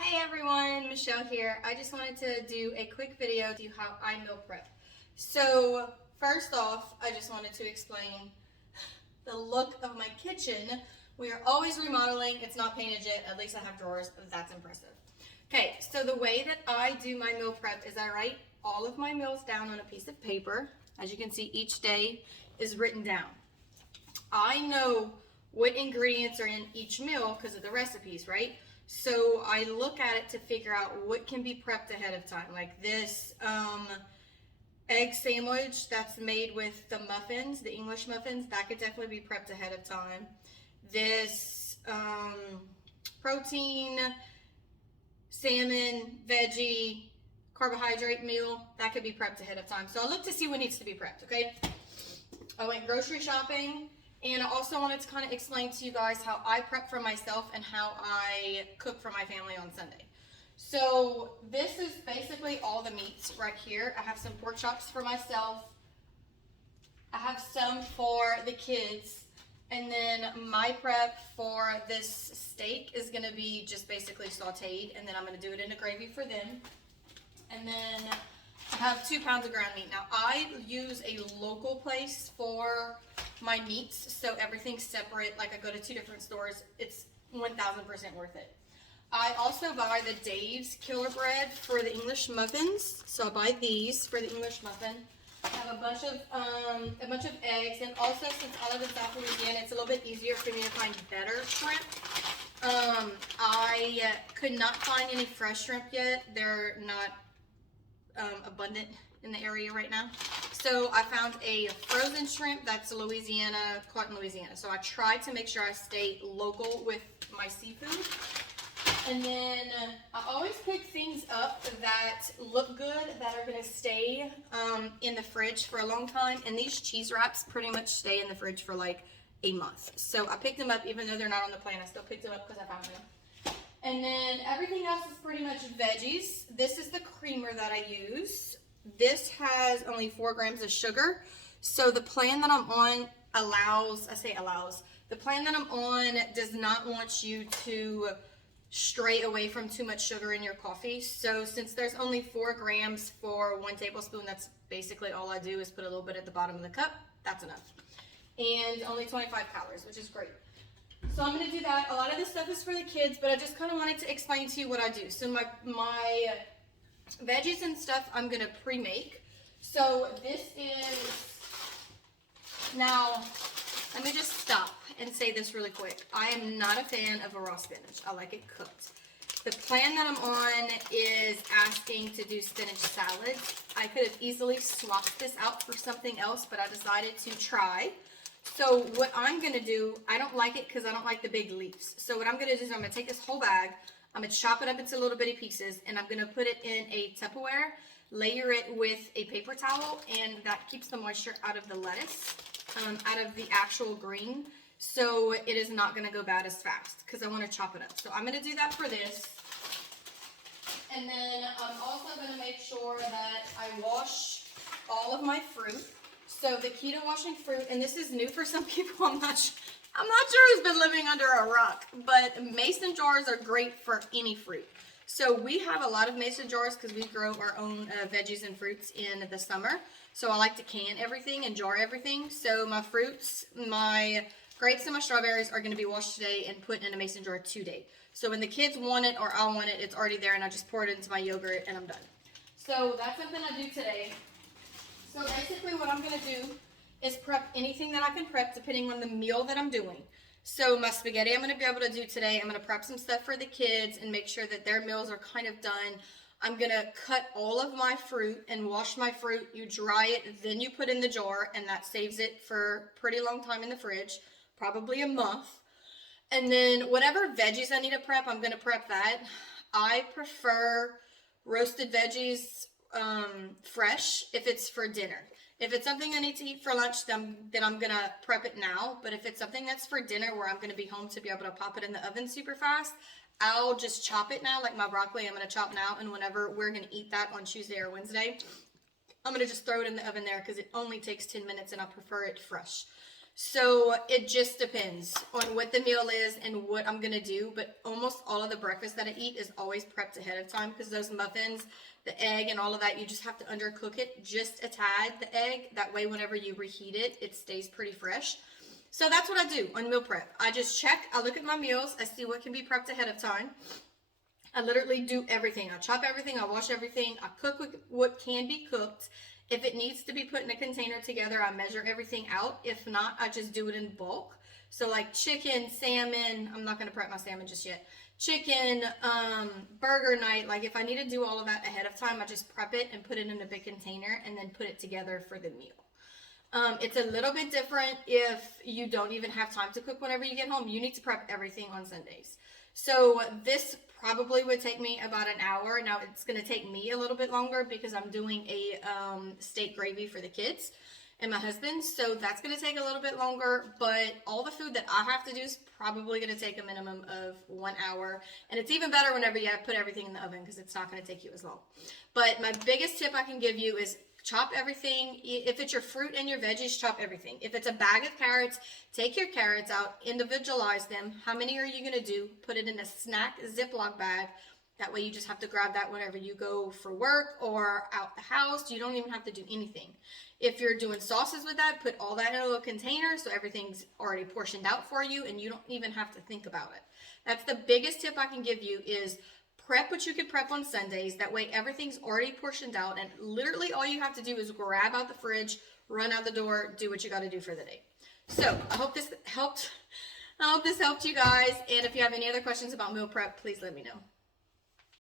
Hey everyone, Michelle here. I just wanted to do a quick video to how I meal prep. So first off, I just wanted to explain the look of my kitchen. We are always remodeling. It's not painted yet. At least I have drawers. That's impressive. Okay, so the way that I do my meal prep is I write all of my meals down on a piece of paper. As you can see, each day is written down. I know what ingredients are in each meal because of the recipes, right? So I look at it to figure out what can be prepped ahead of time. Like this egg sandwich that's made with the muffins, the English muffins, that could definitely be prepped ahead of time. This protein, salmon, veggie, carbohydrate meal, that could be prepped ahead of time. So I look to see what needs to be prepped, okay? I went grocery shopping, and I also wanted to kind of explain to you guys how I prep for myself and how I cook for my family on Sunday. So this is basically all the meats right here. I have some pork chops for myself. I have some for the kids. And then my prep for this steak is going to be just basically sauteed, and then I'm going to do it in a gravy for them. And then I have 2 pounds of ground meat. Now I use a local place for my meats, so everything's separate. Like I go to 2 different stores. It's 1000% worth it. I also buy the Dave's Killer Bread for the English muffins. So I buy these for the English muffin. I have a bunch of eggs, and also since I live in South Louisiana, it's a little bit easier for me to find better shrimp. I could not find any fresh shrimp yet. They're not abundant in the area right now. So I found a frozen shrimp that's Louisiana, caught in Louisiana. So I try to make sure I stay local with my seafood. And then I always pick things up that look good, that are going to stay in the fridge for a long time. And these cheese wraps pretty much stay in the fridge for like a month. So I picked them up even though they're not on the plan. I still picked them up because I found them. And then everything else is pretty much veggies. This is the creamer that I use. This has only 4 grams of sugar. So the plan that I'm on the plan that I'm on does not want you to stray away from too much sugar in your coffee. So since there's only 4 grams for 1 tablespoon, that's basically all I do is put a little bit at the bottom of the cup. That's enough. And only 25 calories, which is great. So I'm going to do that. A lot of this stuff is for the kids, but I just kind of wanted to explain to you what I do. So my veggies and stuff I'm going to pre-make. So this is, now let me just stop and say this really quick. I am not a fan of a raw spinach. I like it cooked. The plan that I'm on is asking to do spinach salad. I could have easily swapped this out for something else, but I decided to try. So what I'm going to do, I don't like it because I don't like the big leaves. So what I'm going to do is I'm going to take this whole bag, I'm going to chop it up into little bitty pieces, and I'm going to put it in a Tupperware, layer it with a paper towel, and that keeps the moisture out of the lettuce, out of the actual green. So it is not going to go bad as fast because I want to chop it up. So I'm going to do that for this. And then I'm also going to make sure that I wash all of my fruit. So the keto washing fruit, and this is new for some people, I'm not sure who's been living under a rock, but mason jars are great for any fruit. So we have a lot of mason jars because we grow our own veggies and fruits in the summer. So I like to can everything and jar everything. So my fruits, my grapes and my strawberries are going to be washed today and put in a mason jar today. So when the kids want it or I want it, it's already there, and I just pour it into my yogurt and I'm done. So that's something I do today. So basically what I'm going to do is prep anything that I can prep depending on the meal that I'm doing. So my spaghetti I'm going to be able to do today. I'm going to prep some stuff for the kids and make sure that their meals are kind of done. I'm going to cut all of my fruit and wash my fruit. You dry it, then you put in the jar, and that saves it for a pretty long time in the fridge, probably a month. And then whatever veggies I need to prep, I'm going to prep that. I prefer roasted veggies fresh if it's for dinner. If it's something I need to eat for lunch, then I'm going to prep it now. But if it's something that's for dinner where I'm going to be home to be able to pop it in the oven super fast, I'll just chop it now. Like my broccoli, I'm going to chop now. And whenever we're going to eat that on Tuesday or Wednesday, I'm going to just throw it in the oven there because it only takes 10 minutes and I prefer it fresh. So it just depends on what the meal is and what I'm gonna do. But almost all of the breakfast that I eat is always prepped ahead of time, because those muffins, the egg and all of that, you just have to undercook it just a tad, the egg. That way whenever you reheat it, it stays pretty fresh. So that's what I do on meal prep. I just check, I look at my meals, I see what can be prepped ahead of time. I literally do everything. I chop everything, I wash everything, I cook what can be cooked. If it needs to be put in a container together, I measure everything out. If not, I just do it in bulk. So like chicken, salmon, I'm not gonna prep my salmon just yet. Chicken, burger night, like if I need to do all of that ahead of time, I just prep it and put it in a big container and then put it together for the meal. It's a little bit different if you don't even have time to cook whenever you get home. You need to prep everything on Sundays. So this probably would take me about an hour. Now it's going to take me a little bit longer because I'm doing a steak gravy for the kids and my husband. So that's going to take a little bit longer, but all the food that I have to do is probably going to take a minimum of 1 hour. And it's even better whenever you put everything in the oven, because it's not going to take you as long. But my biggest tip I can give you is chop everything. If it's your fruit and your veggies, chop everything. If it's a bag of carrots, take your carrots out, individualize them. How many are you going to do? Put it in a snack Ziploc bag. That way you just have to grab that whenever you go for work or out the house. You don't even have to do anything. If you're doing sauces with that, put all that in a little container so everything's already portioned out for you and you don't even have to think about it. That's the biggest tip I can give you, is prep what you can prep on Sundays. That way everything's already portioned out and literally all you have to do is grab out the fridge, run out the door, do what you got to do for the day. So I hope this helped. I hope this helped you guys. And if you have any other questions about meal prep, please let me know.